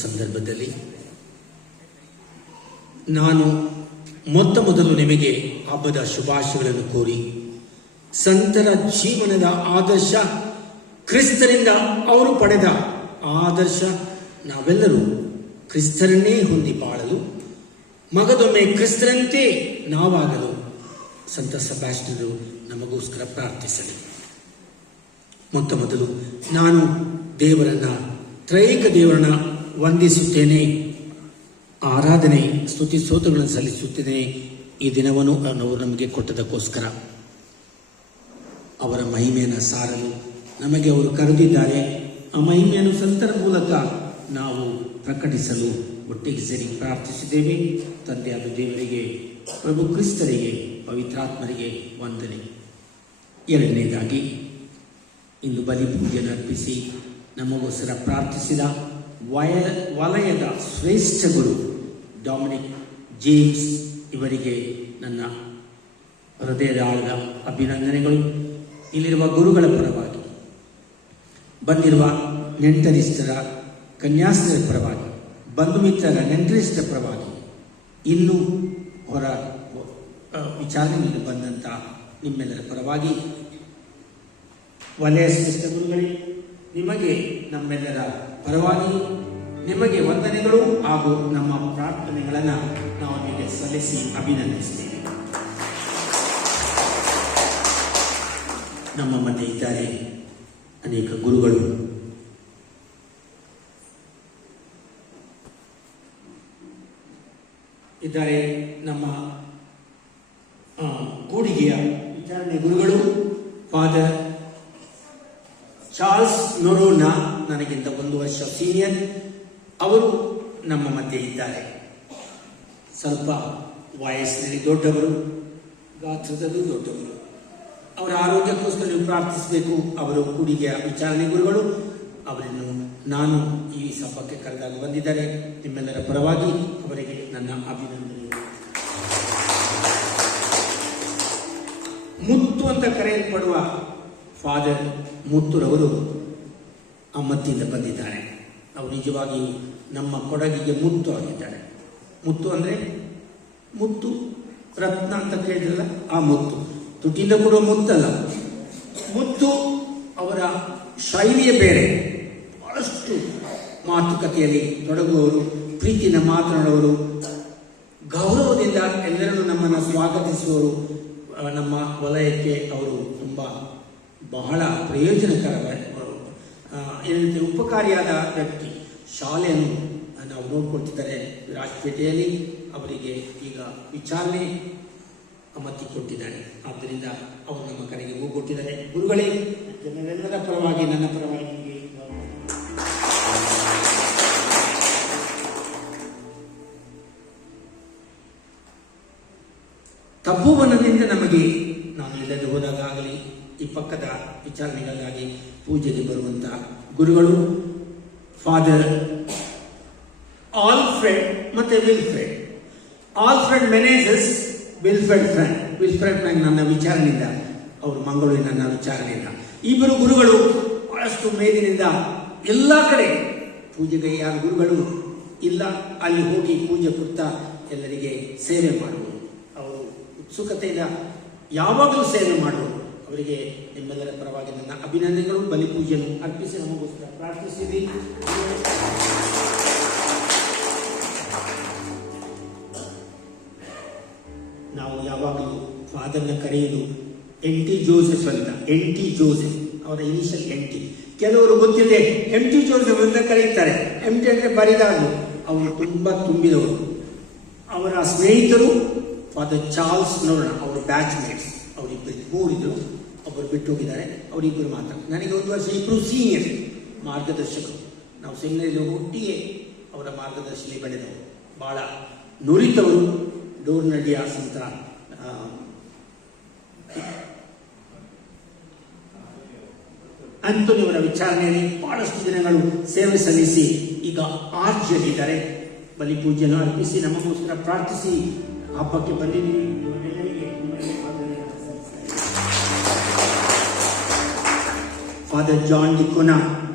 ಸಂದರ್ಭದಲ್ಲಿ ನಾನು ಮೊದಲು ನಿಮಗೆ ಹಬ್ಬದ ಶುಭಾಶಯಗಳನ್ನು ಕೋರಿ ಸಂತರ ಜೀವನದ ಆದರ್ಶ, ಕ್ರಿಸ್ತನಿಂದ ಅವರು ಪಡೆದ ಆದರ್ಶ, ನಾವೆಲ್ಲರೂ ಕ್ರಿಸ್ತರನ್ನೇ ಹೊಂದಿ ಬಾಳಲು, ಮಗದೊಮ್ಮೆ ಕ್ರಿಸ್ತರಂತೆ ನಾವಾಗಲು ಸಂತ ಸೆಬಾಸ್ಟಿಯನರು ನಮಗೋಸ್ಕರ ಪ್ರಾರ್ಥಿಸಲಿ. ಮೊದಲು ನಾನು ದೇವರನ್ನ, ತ್ರೈಕ ದೇವರನ್ನ ವಂದಿಸುತ್ತೇನೆ, ಆರಾಧನೆ ಸ್ತುತಿ ಸ್ತೋತ್ರಗಳನ್ನು ಸಲ್ಲಿಸುತ್ತೇನೆ. ಈ ದಿನವನ್ನು ಅವರು ನಮಗೆ ಕೊಟ್ಟದಕ್ಕೋಸ್ಕರ, ಅವರ ಮಹಿಮೆಯನ್ನು ಸಾರಲು ನಮಗೆ ಅವರು ಕರೆದಿದ್ದಾರೆ. ಆ ಮಹಿಮೆಯನ್ನು ಸಂತರ ಮೂಲಕ ನಾವು ಪ್ರಕಟಿಸಲು ಒಟ್ಟಿಗೆ ಸೇರಿ ಪ್ರಾರ್ಥಿಸಿದ್ದೇವೆ. ತಂದೆಯಾದ ದೇವರಿಗೆ, ಪ್ರಭು ಕ್ರಿಸ್ತರಿಗೆ, ಪವಿತ್ರಾತ್ಮರಿಗೆ ವಂದನೆ. ಎರಡನೇದಾಗಿ, ಇಂದು ಬಲಿಪೂಜೆಯನ್ನು ಅರ್ಪಿಸಿ ನಮಗೋಸ್ಕರ ಪ್ರಾರ್ಥಿಸಿದ ವಲಯದ ಶ್ರೇಷ್ಠ ಗುರು ಡೊಮಿನಿಕ್ ಜೇಮ್ಸ್ ಇವರಿಗೆ ನನ್ನ ಹೃದಯದ ಆಳದ ಅಭಿನಂದನೆಗಳು. ಇಲ್ಲಿರುವ ಗುರುಗಳ ಪರವಾಗಿ, ಬಂದಿರುವ ನೆಂಟರಿಷ್ಟರ, ಕನ್ಯಾಸ್ತ್ರೀಯರ ಪರವಾಗಿ, ಬಂಧು ಮಿತ್ರರ, ನೆಂಟರಿಷ್ಟರ ಪರವಾಗಿ, ಇನ್ನೂ ಹೊರ ವಿಚಾರಣೆಯಲ್ಲಿ ಬಂದಂಥ ನಿಮ್ಮೆಲ್ಲರ ಪರವಾಗಿ, ವಲಯ ಶ್ರೇಷ್ಠ ಗುರುಗಳೇ, ನಿಮಗೆ ನಮ್ಮೆಲ್ಲರ ಪರವಾಗಿ ನಿಮಗೆ ವಂದನೆಗಳು ಹಾಗೂ ನಮ್ಮ ಪ್ರಾರ್ಥನೆಗಳನ್ನು ನಾವು ನಿಮಗೆ ಸಲ್ಲಿಸಿ ಅಭಿನಂದಿಸುತ್ತೇವೆ. ನಮ್ಮ ಮಧ್ಯೆ ಇದ್ದಾರೆ ಅನೇಕ ಗುರುಗಳು. ಇದ್ದಾರೆ ನಮ್ಮ ಕೂಡಿಗೆಯ ವಿಚಾರಣೆ ಗುರುಗಳು ಫಾದರ್ ಚಾರ್ಲ್ಸ್ ನೊರೋನಾ, ನನಗಿಂತ 1 ವರ್ಷ ಸೀನಿಯರ್. ಅವರು ನಮ್ಮ ಮಧ್ಯೆ ಇದ್ದಾರೆ. ಸ್ವಲ್ಪ ವಯಸ್ಸಿನಲ್ಲಿ ದೊಡ್ಡವರು, ಗಾತ್ರದಲ್ಲೂ ದೊಡ್ಡವರು. ಅವರ ಆರೋಗ್ಯಕ್ಕೋಸ್ಕರ ನೀವು ಪ್ರಾರ್ಥಿಸಬೇಕು. ಅವರು ಕೂಡಿಗೆಯ ವಿಚಾರಣೆ ಗುರುಗಳು. ಅವರನ್ನು ನಾನು ಈ ಸಭಕ್ಕೆ ಕರೆದಾಗ ಬಂದಿದ್ದಾರೆ. ನಿಮ್ಮೆಲ್ಲರ ಪರವಾಗಿ ಅವರಿಗೆ ನನ್ನ ಅಭಿನಂದನೆ. ಮುತ್ತು ಅಂತ ಕರೆಯಲ್ಪಡುವ ಫಾದರ್ ಮುತ್ತುರವರು ಅಮ್ಮತ್ತಿಯಿಂದ ಬಂದಿದ್ದಾರೆ. ಅವರು ನಿಜವಾಗಿಯೂ ನಮ್ಮ ಕೊಡಗಿಗೆ ಮುತ್ತು ಆಗಿದ್ದಾರೆ. ಮುತ್ತು ಅಂದರೆ ಮುತ್ತು ರತ್ನ ಅಂತ ಕೇಳಿದ್ರಲ್ಲ, ಆ ಮುತ್ತು, ತುಟಿಯಿಂದ ಕೊಡುವ ಮುತ್ತಲ್ಲ. ಮುತ್ತು ಅವರ ಶೈಲಿಯ ಬೇರೆ. ಬಹಳಷ್ಟು ಮಾತುಕತೆಯಲ್ಲಿ ತೊಡಗುವವರು, ಪ್ರೀತಿಯಿಂದ ಮಾತನಾಡುವವರು, ಗೌರವದಿಂದ ಎಲ್ಲರನ್ನೂ ನಮ್ಮನ್ನು ಸ್ವಾಗತಿಸುವವರು. ನಮ್ಮ ವಲಯಕ್ಕೆ ಅವರು ತುಂಬ ಬಹಳ ಪ್ರಯೋಜನಕರ, ಏನಂತೆ ಉಪಕಾರಿಯಾದ ವ್ಯಕ್ತಿ. ಶಾಲೆಯನ್ನು ನಾವು ನೋಡ್ಕೊಳ್ತಿದ್ದಾರೆ ವಿರಾಜಪೇಟೆಯಲ್ಲಿ. ಅವರಿಗೆ ಈಗ ವಿಚಾರಣೆ ಅನುಮತಿ ಕೊಟ್ಟಿದ್ದಾರೆ. ಆದ್ದರಿಂದ ಅವರು ನಮ್ಮ ಕರೆಗೆ ಹೋಗೊಟ್ಟಿದ್ದಾರೆ. ಗುರುಗಳೇ, ಜನರೆಲ್ಲರ ಪರವಾಗಿ ನನ್ನ ಪರವಾಗಿ ನಿಮಗೆ ತಪೋವನದಿಂದ ನಮಗೆ ನಾವು ಇಲ್ಲದೆ ಹೋದಾಗಲಿ ಈ ಪಕ್ಕದ ವಿಚಾರಣೆಗಳಿಗಾಗಿ ಪೂಜೆಗೆ ಬರುವಂತಹ ಗುರುಗಳು ಫಾದರ್ ಆಲ್ಫ್ರೆಡ್ ಮತ್ತೆ Wilfred. Alfred Menezes, Wilfred Frank ನನ್ನ ವಿಚಾರಣೆಯಿಂದ, ಅವರು ಮಂಗಳೂರಿನ ನನ್ನ ವಿಚಾರಣೆಯಿಂದ. ಇಬ್ಬರು ಗುರುಗಳು ಬಹಳಷ್ಟು ಮೇಲಿನಿಂದ ಎಲ್ಲ ಕಡೆ ಪೂಜೆಗೆ ಯಾರು ಗುರುಗಳು ಇಲ್ಲ ಅಲ್ಲಿ ಹೋಗಿ ಪೂಜೆ ಕೊಡ್ತಾ ಎಲ್ಲರಿಗೆ ಸೇವೆ ಮಾಡುವುದು. ಅವರು ಉತ್ಸುಕತೆಯಿಂದ ಯಾವಾಗಲೂ ಸೇವೆ ಮಾಡುವುದು. ಅವರಿಗೆ ನಿಮ್ಮೆಲ್ಲರ ಪರವಾಗಿ ನನ್ನ ಅಭಿನಂದನೆಗಳು. ಬಲಿ ಪೂಜೆಯನ್ನು ಅರ್ಪಿಸಿ ನಮಗೋಸ್ಕರ ಪ್ರಾರ್ಥಿಸಿರಿ. ನಾವು ಯಾವಾಗಲೂ ಫಾದರ್ನ ಕರೆಯುವುದು NT ಜೋಸೆಫ್ ಅಂತ. NT ಜೋಸೆಫ್ ಅವರ ಇನಿಷಿಯಲ್ NT. ಕೆಲವರು ಗೊತ್ತಿದೆ MT ಜೋಸೆಫ್ ಅಂತ ಕರೆಯುತ್ತಾರೆ. MT ಅಂದ್ರೆ ಬರಿದಾರರು. ಅವರು ತುಂಬಾ ತುಂಬಿದವರು. ಅವರ ಸ್ನೇಹಿತರು ಫಾದರ್ ಚಾರ್ಲ್ಸ್ ನೋಡೋಣ, ಅವರ ಬ್ಯಾಚ್ ಮೇಟ್ಸ್. ಅವರಿಬ್ಬರು ಮೂರಿದ್ರು, ಒಬ್ಬರು ಬಿಟ್ಟು ಹೋಗಿದ್ದಾರೆ. ಅವರಿಬ್ಬರು ಮಾತ್ರ. ನನಗೆ ಒಂದು ವರ್ಷ ಇಬ್ಬರು ಸೀನಿಯರ್ ಮಾರ್ಗದರ್ಶಕರು. ನಾವು ಸೆಮಿನರಿಯಲ್ಲಿ ಒಟ್ಟಿಗೆ ಅವರ ಮಾರ್ಗದರ್ಶನ ಬೆಳೆದವರು. ಬಹಳ ನುರಿತವರು. ಡೋರ್ನಡಿಯ ಸಂತ ಅಂತೋನಿಯವರ ವಿಚಾರಣೆಯಲ್ಲಿ ಬಹಳಷ್ಟು ದಿನಗಳು ಸೇವೆ ಸಲ್ಲಿಸಿ ಈಗ ಆರ್ಜಿಯಾಗಿದ್ದಾರೆ. ಬಲಿ ಪೂಜೆಯನ್ನು ಅರ್ಪಿಸಿ ನಮಗೋಸ್ಕರ ಪ್ರಾರ್ಥಿಸಿ ಹಬ್ಬಕ್ಕೆ ಬಂದಿದ್ದೀವಿ. ಫಾದರ್ ಜಾನ್ ಡಿಕೋನ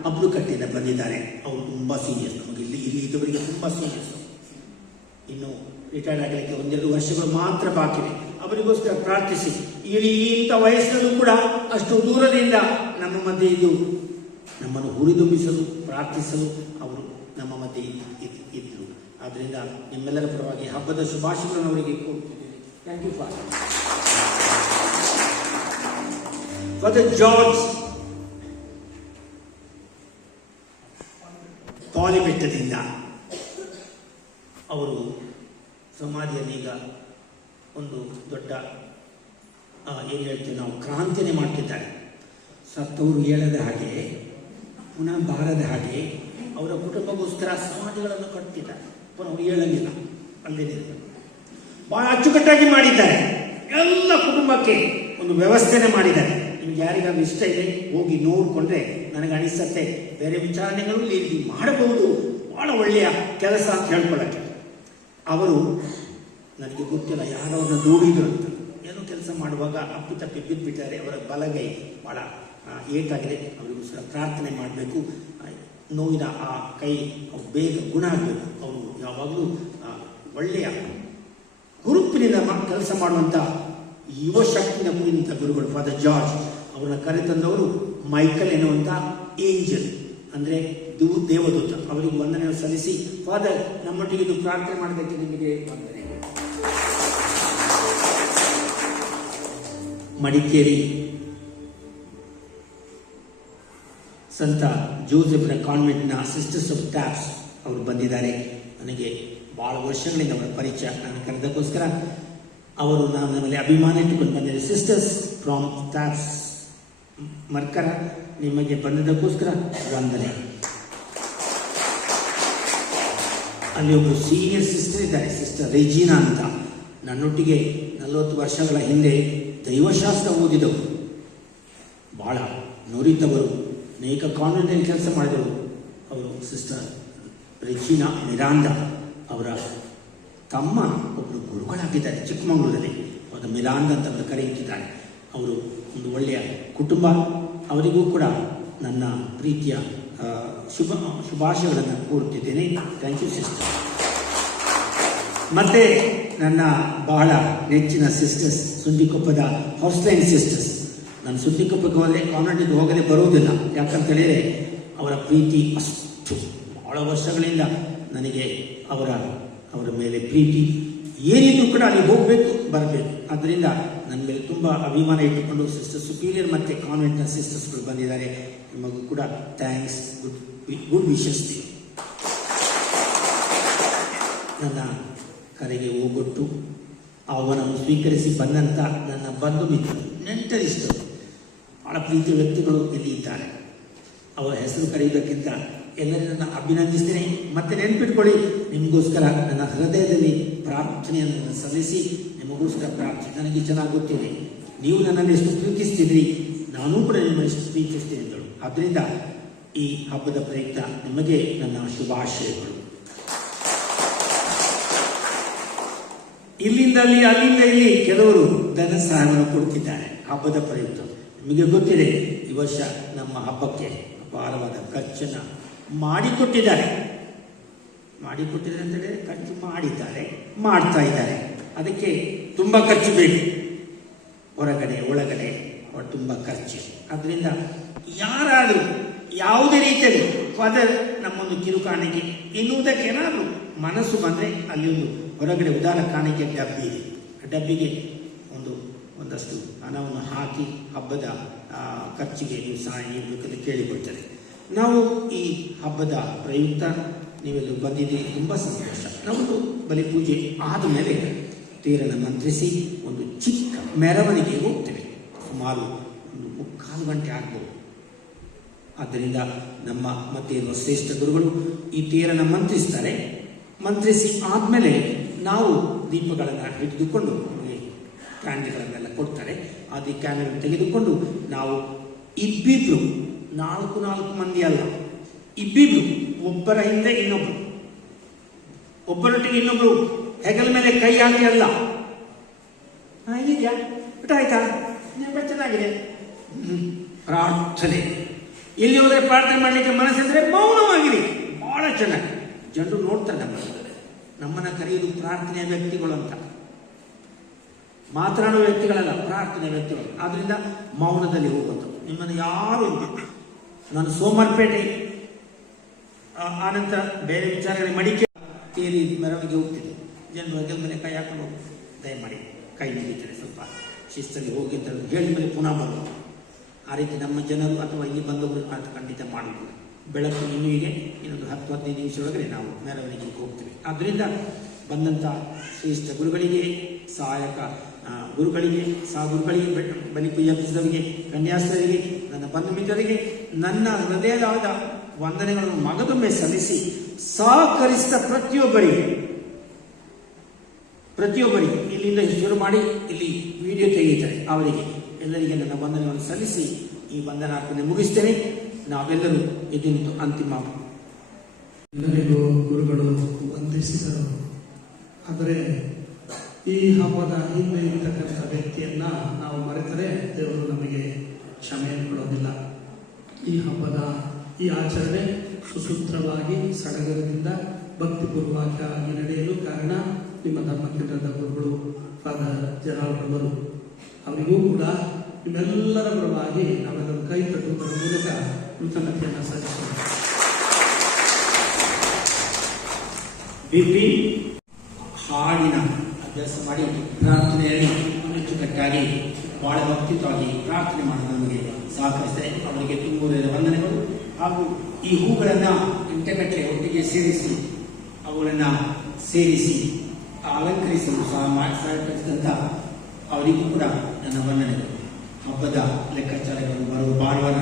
ಅಬ್ರುಕಟ್ಟೆಯಿಂದ ಬಂದಿದ್ದಾರೆ. ಅವರು ತುಂಬಾ ಸೀನಿಯರ್ಸ್. ನಮಗೆ ಇಲ್ಲಿ ಇದುವರೆಗೆ ತುಂಬಾ ಸೀನಿಯರ್ಸ್. ಇನ್ನು ರಿಟೈರ್ಡ್ ಆಗಲಿಕ್ಕೆ ಒಂದೆರಡು ವರ್ಷಗಳು ಮಾತ್ರ ಬಾಕಿ ಇದೆ. ಅವರಿಗೋಸ್ಕರ ಪ್ರಾರ್ಥಿಸಿ. ಇಂಥ ವಯಸ್ಸಿನಲ್ಲೂ ಕೂಡ ಅಷ್ಟು ದೂರದಿಂದ ನಮ್ಮ ಮಧ್ಯೆ ಇದ್ದು ನಮ್ಮನ್ನು ಹುರಿದುಂಬಿಸಲು ಪ್ರಾರ್ಥಿಸಲು ಅವರು ನಮ್ಮ ಮಧ್ಯೆ ಇದ್ದರು. ಆದ್ದರಿಂದ ನಿಮ್ಮೆಲ್ಲರ ಪರವಾಗಿ ಹಬ್ಬದ ಶುಭಾಶಯಗಳನ್ನು ಅವರಿಗೆ ಕೊಡ್ತಿದ್ದೇನೆ. ಥ್ಯಾಂಕ್ ಯು ಫಾದರ್ ಜಾರ್ಜ್ ಪಾಲಿಬೆಟ್ಟದಿಂದ ಅವರು ಸಮಾಧಿಯಲ್ಲಿ ಈಗ ಒಂದು ದೊಡ್ಡ ಏನು ಹೇಳ್ತೀವಿ ನಾವು ಕ್ರಾಂತಿನೇ ಮಾಡ್ತಿದ್ದಾರೆ. ಸತ್ತವರು ಹೇಳದ ಹಾಗೆ ಪುನಃ ಬಾರದ ಹಾಗೆ ಅವರ ಕುಟುಂಬಕ್ಕೋಸ್ಕರ ಸಮಾಧಿಗಳನ್ನು ಕಟ್ತಿದ್ದಾರೆ. ಪುನಃ ಅವರು ಹೇಳಲಿಲ್ಲ, ಅಲ್ಲೇ ಬಹಳ ಅಚ್ಚುಕಟ್ಟಾಗಿ ಮಾಡಿದ್ದಾರೆ. ಎಲ್ಲ ಕುಟುಂಬಕ್ಕೆ ಒಂದು ವ್ಯವಸ್ಥೆನೇ ಮಾಡಿದ್ದಾರೆ. ನಿಮ್ಗೆ ಯಾರಿಗಾದ್ರೂ ಇಷ್ಟ ಇದೆ ಹೋಗಿ ನೋಡಿಕೊಂಡ್ರೆ ನನಗೆ ಅನಿಸುತ್ತೆ ಬೇರೆ ವಿಚಾರಣೆಗಳು ಇಲ್ಲಿ ಮಾಡಬಹುದು, ಬಹಳ ಒಳ್ಳೆಯ ಕೆಲಸ ಅಂತ ಹೇಳ್ಕೊಳ್ಳೋಕ್ಕೆ. ಅವರು ನನಗೆ ಗೊತ್ತಿಲ್ಲ ಯಾರೋ ಅವ್ರನ್ನ ದೂಡಿದ್ರು ಅಂತ. ಏನೋ ಕೆಲಸ ಮಾಡುವಾಗ ಅಪ್ಪಿತಪ್ಪಿ ಬಿದ್ದುಬಿಟ್ಟಿದ್ದಾರೆ. ಅವರ ಬಲಗೈ ಬಹಳ ಏಟಾಗಿದೆ. ಅವರಿಗೋಸ್ಕರ ಪ್ರಾರ್ಥನೆ ಮಾಡಬೇಕು. ನೋವಿನ ಆ ಕೈ ಬೇಗ ಗುಣ ಆಗಬೇಕು. ಅವರು ಯಾವಾಗಲೂ ಒಳ್ಳೆಯ ಹುರುಪಿನಿಂದ ಕೆಲಸ ಮಾಡುವಂಥ ಯುವ ಶಕ್ತಿನ ಕುರಿತ ಗುರುಗಳು ಫಾದರ್ ಜಾರ್ಜ್. ಅವರನ್ನ ಕರೆತಂದವರು ಮೈಕಲ್ ಎನ್ನುವಂಥ ಏಂಜಲ್, ಅಂದರೆ ದೇವದೂತ. ಅವರಿಗೆ ವಂದನೆ ಸಲ್ಲಿಸಿ ಫಾದರ್ ನಮ್ಮೊಟ್ಟಿಗೆ ಇದು ಪ್ರಾರ್ಥನೆ ಮಾಡಬೇಕು. ನಿಮಗೆ ವಂದನೆ. ಮಡಿಕೇರಿ ಸಂತ ಜೋಸೆಫ್ನ ಕಾನ್ವೆಂಟ್ನ ಸಿಸ್ಟರ್ಸ್ ಆಫ್ ಟ್ಯಾಪ್ಸ್ ಅವರು ಬಂದಿದ್ದಾರೆ. ನನಗೆ ಬಹಳ ವರ್ಷಗಳಿಂದ ಅವರ ಪರಿಚಯ. ನಾನು ಕರೆದಕ್ಕೋಸ್ಕರ ಅವರು ನಮ್ಮಲ್ಲಿ ಅಭಿಮಾನ ಇಟ್ಟುಕೊಂಡು ಬಂದಿದ್ದಾರೆ. ಸಿಸ್ಟರ್ಸ್ ಫ್ರಾಮ್ ಟ್ಯಾಪ್ಸ್ ಮರ್ಕರ, ನಿಮಗೆ ಬಂದದಕ್ಕೋಸ್ಕರ ವಂದನೆ. ಅಲ್ಲಿ ಒಬ್ಬರು ಸೀನಿಯರ್ ಸಿಸ್ಟರ್ ಇದ್ದಾರೆ, ಸಿಸ್ಟರ್ ರೆಜಿನಾ ಅಂತ. ನನ್ನೊಟ್ಟಿಗೆ 40 ವರ್ಷಗಳ ಹಿಂದೆ ದೈವಶಾಸ್ತ್ರ ಓದಿದವರು, ಬಹಳ ನುರಿತವರು, ಅನೇಕ ಕಾನ್ವೆಂಟಲ್ಲಿ ಕೆಲಸ ಮಾಡಿದವರು. ಅವರು ಸಿಸ್ಟರ್ ರೆಜಿನಾ ಮಿರಾಂಡಾ ಅವರ ತಮ್ಮ ಒಬ್ಬರು ಗುರುಗಳಾಗಿದ್ದಾರೆ ಚಿಕ್ಕಮಗಳೂರಲ್ಲಿ. ಅವರ ಮಿರಾಂಡಾ ಅಂತ ಅವರು ಕರೆಯುತ್ತಿದ್ದಾರೆ. ಅವರು ಒಂದು ಒಳ್ಳೆಯ ಕುಟುಂಬ. ಅವರಿಗೂ ಕೂಡ ನನ್ನ ಪ್ರೀತಿಯ ಶುಭಾಶಯಗಳನ್ನು ಕೋರುತ್ತಿದ್ದೇನೆ. Thank you sister. ಮತ್ತೆ ನನ್ನ ಬಹಳ ನೆಚ್ಚಿನ ಸಿಸ್ಟರ್ಸ್ ಸುಂದಿಕೊಪ್ಪದ ಹೌಸ್ಲೈನ್ ಸಿಸ್ಟರ್ಸ್. ನಾನು ಸುಂದಿಕೊಪ್ಪಕ್ಕೆ ಹೋದರೆ ಕಾನ್ವೆಂಟಿಗೆ ಹೋಗದೆ ಬರುವುದಿಲ್ಲ. ಯಾಕಂತ ಹೇಳಿದರೆ ಅವರ ಪ್ರೀತಿ ಅಷ್ಟು ಬಹಳ ವರ್ಷಗಳಿಂದ ನನಗೆ ಅವರ ಮೇಲೆ ಪ್ರೀತಿ. ಏನಿದ್ರು ಕೂಡ ಅಲ್ಲಿ ಹೋಗಬೇಕು ಬರಬೇಕು. ಆದ್ದರಿಂದ ನನ್ನ ಮೇಲೆ ತುಂಬ ಅಭಿಮಾನ ಇಟ್ಟುಕೊಂಡು ಸಿಸ್ಟರ್ ಸುಪೀರಿಯರ್ ಮತ್ತು ಕಾನ್ವೆಂಟ್ನ ಸಿಸ್ಟರ್ಸ್ಗಳು ಬಂದಿದ್ದಾರೆ. ನಿಮಗೂ ಕೂಡ ಥ್ಯಾಂಕ್ಸ್, ಗುಡ್ ವಿಶಸ್. ನನ್ನ ಕರೆಗೆ ಹೋಗೊಟ್ಟು ಆಹ್ವಾನವನ್ನು ಸ್ವೀಕರಿಸಿ ಬಂದಂಥ ನನ್ನ ಬಂಧು ಮಿತ್ರರು, ನೆಂಟರಿಷ್ಟರು, ಭಾಳ ಪ್ರೀತಿಯ ವ್ಯಕ್ತಿಗಳು ಇಲ್ಲಿ ಇದ್ದಾರೆ. ಅವರ ಹೆಸರು ಕರೆಯುವುದಕ್ಕಿಂತ ಎಲ್ಲರನ್ನ ಅಭಿನಂದಿಸ್ತೇನೆ. ಮತ್ತೆ ನೆನ್ಪಿಟ್ಕೊಳ್ಳಿ, ನಿಮಗೋಸ್ಕರ ನನ್ನ ಹೃದಯದಲ್ಲಿ ಪ್ರಾರ್ಥನೆಯನ್ನು ಸಲ್ಲಿಸಿ ನಿಮಗೋಸ್ಕರ ಪ್ರಾರ್ಥನೆ. ನನಗೆ ಚೆನ್ನಾಗಿ ಗೊತ್ತಿದೆ ನೀವು ನನ್ನನ್ನು ಎಷ್ಟು ಪ್ರೀತಿಸ್ತಿದ್ರಿ, ನಾನೂ ಕೂಡ ನಿಮ್ಮನ್ನು ಎಷ್ಟು ಪ್ರೀತಿಸ್ತೇನೆ ಅಂತೇಳಿ. ಆದ್ದರಿಂದ ಈ ಹಬ್ಬದ ಪ್ರಯುಕ್ತ ನಿಮಗೆ ನನ್ನ ಶುಭಾಶಯಗಳು. ಇಲ್ಲಿಂದಲ್ಲಿ ಅಲ್ಲಿಂದ ಇಲ್ಲಿ ಕೆಲವರು ಧನ ಸಹಾಯವನ್ನು ಕೊಡ್ತಿದ್ದಾರೆ ಹಬ್ಬದ ಪ್ರಯುಕ್ತ. ನಿಮಗೆ ಗೊತ್ತಿದೆ, ಈ ವರ್ಷ ನಮ್ಮ ಹಬ್ಬಕ್ಕೆ ಅಪಾರವಾದ ಖರ್ಚನ್ನು ಮಾಡಿಕೊಟ್ಟಿದ್ದಾರೆ ಅಂತೇಳಿ ಖರ್ಚು ಮಾಡಿದ್ದಾರೆ, ಮಾಡ್ತಾ ಇದ್ದಾರೆ. ಅದಕ್ಕೆ ತುಂಬ ಖರ್ಚು ಬೇಕು, ಹೊರಗಡೆ ಒಳಗಡೆ ತುಂಬ ಖರ್ಚು. ಅದರಿಂದ ಯಾರಾದರೂ ಯಾವುದೇ ರೀತಿಯಲ್ಲಿ ಫಾದರ್ ನಮ್ಮೊಂದು ಕಿರು ಕಾಣಿಕೆ ಎನ್ನುವುದಕ್ಕೆ ಏನಾದರೂ ಮನಸ್ಸು ಬಂದರೆ ಅಲ್ಲಿ ಒಂದು ಹೊರಗಡೆ ಉದಾರ ಕಾಣಿಕೆ ಡಬ್ಬಿ ಇದೆ, ಡಬ್ಬಿಗೆ ಒಂದಷ್ಟು ಹಣವನ್ನು ಹಾಕಿ ಹಬ್ಬದ ಖರ್ಚಿಗೆ ನೀವು ಸಹಾಯ ನೀಡಬೇಕಂತ ಕೇಳಿಕೊಳ್ತಾರೆ. ನಾವು ಈ ಹಬ್ಬದ ಪ್ರಯುಕ್ತ ನೀವೆಲ್ಲೂ ಬಂದಿದ್ದೀರಿ, ತುಂಬ ಸಂತೋಷ. ನಾವೊಂದು ಬಲಿ ಪೂಜೆ ಆದ ಮೇಲೆ ತೇರನ್ನು ಮಂತ್ರಿಸಿ ಒಂದು ಚಿಕ್ಕ ಮೆರವಣಿಗೆ ಹೋಗ್ತೇವೆ. ಸುಮಾರು 3/4 ಗಂಟೆ ಆಗ್ಬೋದು. ಆದ್ದರಿಂದ ನಮ್ಮ ಮಧ್ಯೆ ಇರುವ ಶ್ರೇಷ್ಠ ಗುರುಗಳು ಈ ತೇರನ್ನು ಮಂತ್ರಿಸ್ತಾರೆ. ಮಂತ್ರಿಸಿ ಆದಮೇಲೆ ನಾವು ದೀಪಗಳನ್ನು ಹಿಡಿದುಕೊಂಡು ಕ್ಯಾಂಡಲ್ಗಳನ್ನೆಲ್ಲ ಕೊಡ್ತಾರೆ. ಅದು ಕ್ಯಾಂಡಲ್ ತೆಗೆದುಕೊಂಡು ನಾವು ಇಬ್ಬಿಬ್ರು, 4 ಮಂದಿ ಅಲ್ಲ, ಇಬ್ಬಿಬ್ರು, ಒಬ್ಬರ ಹಿಂದೆ ಇನ್ನೊಬ್ರು, ಒಬ್ಬರೊಟ್ಟಿಗೆ ಇನ್ನೊಬ್ರು ಹೆಗಲ ಮೇಲೆ ಕೈ ಹಾಕಿ ಅಲ್ಲ. ಇದೆಯಾ ಊಟ ಆಯ್ತಾ, ಚೆನ್ನಾಗಿದೆ, ಪ್ರಾರ್ಥನೆ. ಇಲ್ಲಿ ಹೋದರೆ ಪ್ರಾರ್ಥನೆ ಮಾಡಲಿಕ್ಕೆ ಮನಸ್ಸಿದ್ರೆ ಮೌನವಾಗಿರಿ, ಬಹಳ ಚೆನ್ನಾಗಿ. ಜನರು ನೋಡ್ತಾರೆ ನಮ್ಮನ್ನ ಕರೆಯುವುದು ಪ್ರಾರ್ಥನೆಯ ವ್ಯಕ್ತಿಗಳು ಅಂತ, ಮಾತನಾಡುವ ವ್ಯಕ್ತಿಗಳಲ್ಲ, ಪ್ರಾರ್ಥನೆಯ ವ್ಯಕ್ತಿಗಳು. ಆದ್ರಿಂದ ಮೌನದಲ್ಲಿ ಹೋಗೋದು. ನಿಮ್ಮನ್ನು ಯಾರು, ನಾನು ಸೋಮರ್ಪೇಟೆ ಆನಂತರ ಬೇರೆ ವಿಚಾರಗಳಿಗೆ ಮಡಿಕೆ ತೇರಿ ಮೆರವಣಿಗೆ ಹೋಗ್ತಿದ್ದೆ. ಜನರು ಹೆಗಲ ಮೇಲೆ ಕೈ ಹಾಕೊಂಡು ಹೋಗಿ ದಯಮಾಡಿ ಕೈ ಮುಗಿತಾರೆ, ಸ್ವಲ್ಪ ಶಿಸ್ತಲ್ಲಿ ಹೋಗಿ ಅಂತ ಹೇಳಿದ ಮೇಲೆ ಪುನಃ ಬರೋದು. ಆ ರೀತಿ ನಮ್ಮ ಜನರು ಅಥವಾ ಇಲ್ಲಿ ಬಂದವರು ಅಂತ ಖಂಡಿತ ಮಾಡುವುದು. ಬೆಳಕು ಇನ್ನೂ ಇದೆ, ಇನ್ನೊಂದು 10-15 ನಿಮಿಷ ಒಳಗಡೆ ನಾವು ಮೆರವಣಿಗೆಗೆ ಹೋಗ್ತೀವಿ. ಆದ್ದರಿಂದ ಬಂದಂಥ ಶ್ರೇಷ್ಠ ಗುರುಗಳಿಗೆ, ಸಹಾಯಕ ಗುರುಗಳಿಗೆ, ಸಹಗುರುಗಳಿಗೆ, ಬಲಿಪೂಜಾಪಿಸಿದವರಿಗೆ, ಕನ್ಯಾಸ್ತ್ರೀಯರಿಗೆ, ನನ್ನ ಬಂಧು ಮಿತ್ರರಿಗೆ ನನ್ನ ಹೃದಯದ ವಂದನೆಗಳನ್ನು ಮಗದೊಮ್ಮೆ ಸಲ್ಲಿಸಿ ಸಹಕರಿಸಿದ ಪ್ರತಿಯೊಬ್ಬರಿಗೆ ಇಲ್ಲಿಂದ ಶುರು ಮಾಡಿ ಇಲ್ಲಿ ವಿಡಿಯೋ ತೆಗೆಯುತ್ತಾರೆ ಅವರಿಗೆ ಎಲ್ಲರಿಗೆ ನನ್ನ ವಂದನೆಗಳನ್ನು ಸಲ್ಲಿಸಿ ಈ ವಂದನಾರ್ಪಣೆ ಮುಗಿಸ್ತೇನೆ. ನಾವೆಲ್ಲರೂ ಇದನ್ನು ಅಂತಿಮ. ಎಲ್ಲರಿಗೂ ಗುರುಗಳು ವಂದಿಸಿದರು. ಆದರೆ ಈ ಹಬ್ಬದ ಹಿಂದೆ ಇರ್ತಕ್ಕಂಥ ವ್ಯಕ್ತಿಯನ್ನ ನಾವು ಮರೆತರೆ ದೇವರು ನಮಗೆ ಕ್ಷಮೆಯನ್ನು ಕೊಡೋದಿಲ್ಲ. ಈ ಹಬ್ಬದ ಈ ಆಚರಣೆ ಸುಸೂತ್ರವಾಗಿ ಸಡಗರದಿಂದ ಭಕ್ತಿಪೂರ್ವಕವಾಗಿ ನಡೆಯಲು ಕಾರಣ ನಿಮ್ಮ ಧರ್ಮಕೇಂದ್ರದ ಗುರುಗಳು ಫಾದರ್ ಜೆರಾಲ್ಡ್ ಅವರು. ಅವರಿಗೂ ಕೂಡ ನಿಮ್ಮೆಲ್ಲರ ಪರವಾಗಿ ನಾವೆಲ್ಲರೂ ಕೈ ತಟ್ಟುವುದರ ಮೂಲಕ ಕೃತಜ್ಞತೆಯನ್ನು ಸಲ್ಲಿಸೋಣ. ಹಾಡಿನ ಅಭ್ಯಾಸ ಮಾಡಿ ಪ್ರಾರ್ಥನೆಯಲ್ಲಿ ಅಚ್ಚುಕಟ್ಟಾಗಿ ಬಹಳ ಭಕ್ತಿತ್ವವಾಗಿ ಪ್ರಾರ್ಥನೆ ಮಾಡಲು ನಮಗೆ ಸಹಕರಿಸಿದೆ. ಅವರಿಗೆ ತುಂಬುವುದರ ವಂದನೆಗಳು. ಹಾಗೂ ಈ ಹೂಗಳನ್ನು ಗಂಟೆಗಟ್ಟಲೆ ಒಟ್ಟಿಗೆ ಸೇರಿಸಿ ಅವುಗಳನ್ನು ಸೇರಿಸಿ ಅಲಂಕರಿಸಲು ಸಹಕರಿಸಿದಂಥ ಅವರಿಗೂ ಕೂಡ ನನ್ನ ವಂದನೆಗಳು. ಹಬ್ಬದ ಲೆಕ್ಕಾಚಾರಗಳು ಬರುವ ಭಾನುವಾರ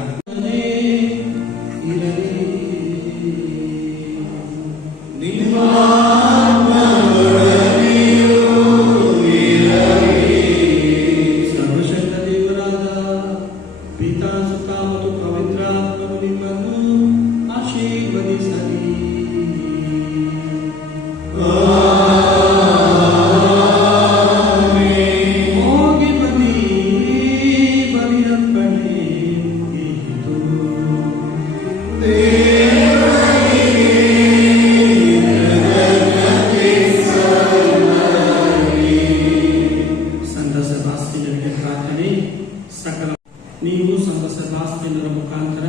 ನೀವು ಸಂತ ಸೆಬಾಸ್ಟಿಯನರ ಮುಖಾಂತರ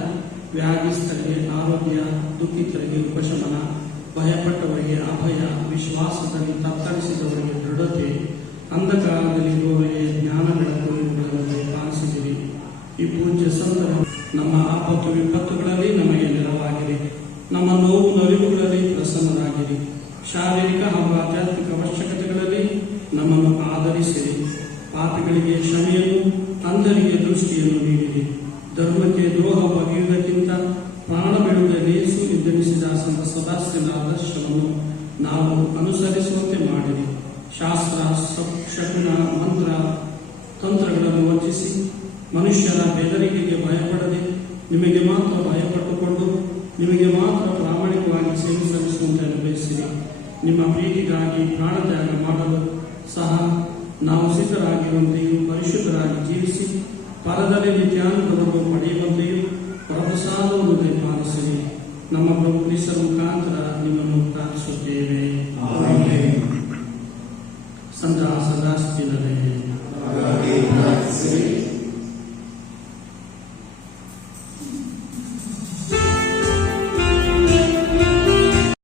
ವ್ಯಾಧಿಸ್ಥರಿಗೆ ಆರೋಗ್ಯ, ದುಃಖಿತರಿಗೆ ಉಪಶಮನ, ಭಯಪಟ್ಟವರಿಗೆ ಅಭಯ, ವಿಶ್ವಾಸದಲ್ಲಿ ತತ್ತರಿಸಿದವರಿಗೆ ದೃಢತೆ, ಅಂಧಕಾರದಲ್ಲಿರುವವರಿಗೆ ಜ್ಞಾನ ಬೆಳಕು ಇವುಗಳಲ್ಲಿ ಕಾಣಿಸಿದಿರಿ. ಈ ಪೂಜ್ಯ ಸಂತರು ನಮ್ಮ ಆಪತ್ತು ವಿಪತ್ತುಗಳಲ್ಲಿ ನಮಗೆ ನೆರವಾಗಿರಿ. ನಮ್ಮ ನೋವು ನಲಿವುಗಳಲ್ಲಿ ಪ್ರಸನ್ನರಾಗಿರಿ. ಶಾರೀರಿಕ ಹಾಗೂ ಆಧ್ಯಾತ್ಮಿಕ ಅವಶ್ಯಕತೆಗಳಲ್ಲಿ ನಮ್ಮನ್ನು ಆಧರಿಸಿ ಪಾಪಿಗಳಿಗೆ ಕ್ಷಮೆಯನ್ನು, ಅಂಧರಿಗೆ ದೃಷ್ಟಿಯನ್ನು ನೀಡಿರಿ. ಧರ್ಮಕ್ಕೆ ದ್ರೋಹ ಬಗೆಯುವುದಕ್ಕಿಂತ ಪ್ರಾಣ ಬಿಡುವುದೇ ಲೇಸು ಎಂದೆನಿಸಿದ ಸಂತ ಸದಾಸ್ಯನ ಆದರ್ಶವನ್ನು ನಾವು ಅನುಸರಿಸುವಂತೆ ಮಾಡಿರಿ. ಶಾಸ್ತ್ರ, ಶಕುನ, ಮಂತ್ರ, ತಂತ್ರಗಳನ್ನು ವರ್ಜಿಸಿ ಮನುಷ್ಯರ ಬೆದರಿಕೆಗೆ ಭಯಪಡದೆ ನಿಮಗೆ ಮಾತ್ರ ಭಯಪಟ್ಟುಕೊಂಡು ನಿಮಗೆ ಮಾತ್ರ ಪ್ರಾಮಾಣಿಕವಾಗಿ ಸೇವೆ ಸಲ್ಲಿಸುವಂತೆ ಅನುಭವಿಸಿರಿ. ನಿಮ್ಮ ಪ್ರೀತಿಗಾಗಿ ಪ್ರಾಣತ್ಯಾಗ ಮಾಡಲು ಸಹ ನಾವು ಸಿದ್ಧರಾಗಿರುವಂತೆಯೂ ಪರಿಶುದ್ಧರಾಗಿ ಜೀವಿಸಿ ಪರದಲ್ಲಿ ನಿತ್ಯಾನುಭವವನ್ನು ಪಡೆಯುವಂತೆಯೂ ಪ್ರಸಾದವನ್ನು ದಯಪಾಲಿಸಿರಿ. ನಮ್ಮ ಪ್ರಭು ಕ್ರಿಸ್ತರ ಮುಖಾಂತರ ನಿಮ್ಮನ್ನು ಪ್ರಾರ್ಥಿಸುತ್ತೇವೆ. ಸಂತ ಸದಾಸ್ತಿನರೇ